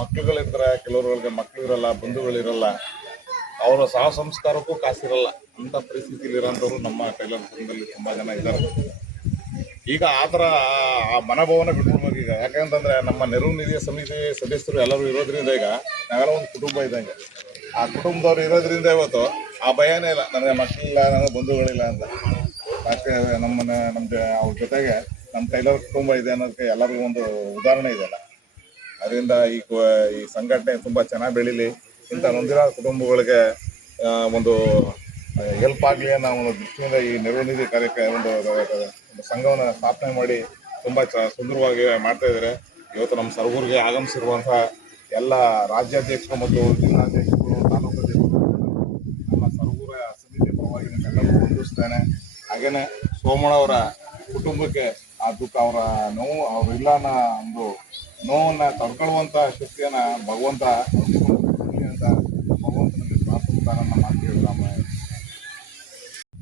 ಮಕ್ಕಳುಗಳಿರ್ತಾರೆ, ಕೆಲವರಿಗೆ ಮಕ್ಕಳಿರಲ್ಲ, ಬಂಧುಗಳಿರಲ್ಲ, ಅವರ ಸಹ ಸಂಸ್ಕಾರಕ್ಕೂ ಕಾಸಿರಲ್ಲ ಅಂತ ಪರಿಸ್ಥಿತಿಲಿ ಇರೋಂಥವ್ರು ನಮ್ಮ ಟೈಲರ್ ಸಂಘದಲ್ಲಿ ತುಂಬಾ ಜನ ಇದ್ದಾರೆ. ಈಗ ಆ ಥರ ಆ ಮನೋಭಾವನೆ ಬಿಟ್ಬಿಡ್ಬೇಕು ಈಗ. ಯಾಕಂತಂದ್ರೆ ನಮ್ಮ ನೆರವು ನಿಧಿಯ ಸಮಿತಿ ಸದಸ್ಯರು ಎಲ್ಲರೂ ಇರೋದ್ರಿಂದ ಈಗ ನಾವೆಲ್ಲ ಒಂದು ಕುಟುಂಬ ಇದ್ದಂಗೆ. ಆ ಕುಟುಂಬದವ್ರು ಇರೋದ್ರಿಂದ ಇವತ್ತು ಆ ಭಯನೇ ಇಲ್ಲ, ನನಗೆ ಮಕ್ಕಳಿಲ್ಲ, ನನಗೆ ಬಂಧುಗಳಿಲ್ಲ ಅಂತ. ಮತ್ತೆ ಅವ್ರ ಜೊತೆಗೆ ನಮ್ಮ ಟೈಲರ್ ಕುಟುಂಬ ಇದೆ ಅನ್ನೋದಕ್ಕೆ ಎಲ್ಲರಿಗೂ ಒಂದು ಉದಾಹರಣೆ ಇದೆಯಲ್ಲ. ಅದರಿಂದ ಈ ಸಂಘಟನೆ ತುಂಬ ಚೆನ್ನಾಗಿ ಬೆಳೀಲಿ, ಇಂಥ ನೊಂದಿರೋ ಕುಟುಂಬಗಳಿಗೆ ಒಂದು ಹೆಲ್ಪ್ ಆಗಲಿ ಅನ್ನೋ ಒಂದು ದೃಷ್ಟಿಯಿಂದ ಈ ನೆರವು ನಿಧಿ ಕಾರ್ಯಕ್ರಮ ಒಂದು ಸಂಘವನ್ನು ಸ್ಥಾಪನೆ ಮಾಡಿ ತುಂಬ ಸುಂದರವಾಗಿ ಮಾಡ್ತಾ ಇದ್ದಾರೆ. ಇವತ್ತು ನಮ್ಮ ಸರಗೂರಿಗೆ ಆಗಮಿಸಿರುವಂಥ ಎಲ್ಲ ರಾಜ್ಯಾಧ್ಯಕ್ಷರು ಮತ್ತು ಜಿಲ್ಲಾಧ್ಯಕ್ಷರು, ತಾಲೂಕು ಅಧ್ಯಕ್ಷರು ನಮ್ಮ ಸರಗೂರ ಸಮಿತಿ ಪರವಾಗಿ ಎಲ್ಲರೂ ಹೊಂದಿಸ್ತೇನೆ. ಹಾಗೆಯೇ ಸೋಮಣ್ಣವರ ಕುಟುಂಬಕ್ಕೆ ಆ ದುಃಖ, ಅವರ ನೋವು, ಅವರು ಇಲ್ಲ ಅನ್ನೋ ಒಂದು ನೋವನ್ನು ತಡ್ಕೊಳ್ಳುವಂಥ ಶಕ್ತಿಯನ್ನು ಭಗವಂತ ಅಂತ ಭಗವಂತನಲ್ಲಿ ಪ್ರಾರ್ಥಿಸ್ತಾನೆ. ನಮ್ಮ ಮಾತು ಕೇಳಿದ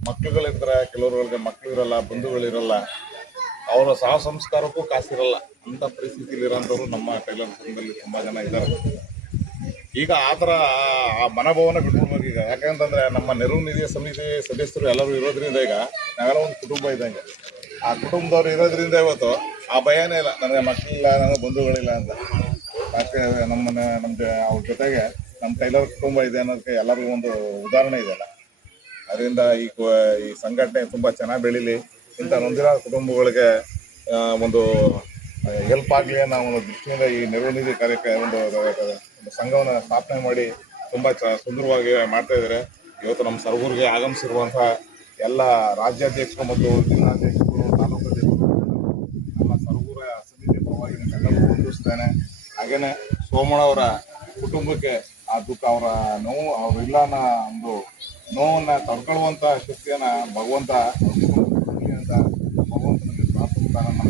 ಮಕ್ಕಳುಗಳಿರ್ತಾರೆ, ಕೆಲವರಿಗೆ ಮಕ್ಕಳಿರಲ್ಲ, ಬಂಧುಗಳಿರಲ್ಲ, ಅವರ ಸಹ ಸಂಸ್ಕಾರಕ್ಕೂ ಕಾಸಿರಲ್ಲ ಅಂತ ಪರಿಸ್ಥಿತಿಲಿ ಇರೋಂಥವ್ರು ನಮ್ಮ ಟೈಲರ್ ಸಂಘದಲ್ಲಿ ತುಂಬಾ ಜನ ಇದ್ದಾರೆ. ಈಗ ಆ ಥರ ಆ ಮನೋಭಾವನೆ ಬಿಟ್ಬಿಡ್ಬೇಕು ಈಗ. ಯಾಕಂತಂದ್ರೆ ನಮ್ಮ ನೆರವು ನಿಧಿಯ ಸಮಿತಿ ಸದಸ್ಯರು ಎಲ್ಲರೂ ಇರೋದ್ರಿಂದ ಈಗ ನಾವೆಲ್ಲ ಒಂದು ಕುಟುಂಬ ಇದ್ದಂಗೆ. ಆ ಕುಟುಂಬದವ್ರು ಇರೋದ್ರಿಂದ ಇವತ್ತು ಆ ಭಯನೇ ಇಲ್ಲ, ನನಗೆ ಮಕ್ಕಳಿಲ್ಲ, ನನಗೆ ಬಂಧುಗಳಿಲ್ಲ ಅಂತ. ಮತ್ತೆ ಅವ್ರ ಜೊತೆಗೆ ನಮ್ಮ ಟೈಲರ್ ಕುಟುಂಬ ಇದೆ ಅನ್ನೋದಕ್ಕೆ ಎಲ್ಲರಿಗೂ ಒಂದು ಉದಾಹರಣೆ ಇದೆಯಲ್ಲ. ಅದರಿಂದ ಈ ಸಂಘಟನೆ ತುಂಬ ಚೆನ್ನಾಗಿ ಬೆಳೀಲಿ, ಇಂಥ ನೊಂದಿರೋ ಕುಟುಂಬಗಳಿಗೆ ಒಂದು ಹೆಲ್ಪ್ ಆಗಲಿ ಅನ್ನೋ ಒಂದು ದೃಷ್ಟಿಯಿಂದ ಈ ನೆರವು ನಿಧಿ ಕಾರ್ಯಕ್ರಮ ಒಂದು ಸಂಘವನ್ನು ಸ್ಥಾಪನೆ ಮಾಡಿ ತುಂಬ ಸುಂದರವಾಗಿ ಮಾಡ್ತಾ ಇದ್ದಾರೆ. ಇವತ್ತು ನಮ್ಮ ಸರಗೂರಿಗೆ ಆಗಮಿಸಿರುವಂಥ ಎಲ್ಲ ರಾಜ್ಯಾಧ್ಯಕ್ಷರು ಮತ್ತು ಜಿಲ್ಲಾಧ್ಯಕ್ಷರು, ತಾಲೂಕು ಅಧ್ಯಕ್ಷರು ನಮ್ಮ ಸರಗೂರ ಸಮಿತಿ ಪರವಾಗಿ ಎಲ್ಲರೂ ಹೊಂದಿಸ್ತೇನೆ. ಹಾಗೆಯೇ ಸೋಮಣ್ಣವರ ಕುಟುಂಬಕ್ಕೆ ಆ ದುಃಖ, ಅವರ ನೋವು, ಅವರು ಇಲ್ಲ ಅನ್ನೋ ಒಂದು ನೋವನ್ನು ತಡ್ಕೊಳ್ಳುವಂಥ ಶಕ್ತಿಯನ್ನು ಭಗವಂತ ಅಂತ ಭಗವಂತನಲ್ಲಿ ಪ್ರಾರ್ಥಿಸ್ತಾನೆ. ನಮ್ಮ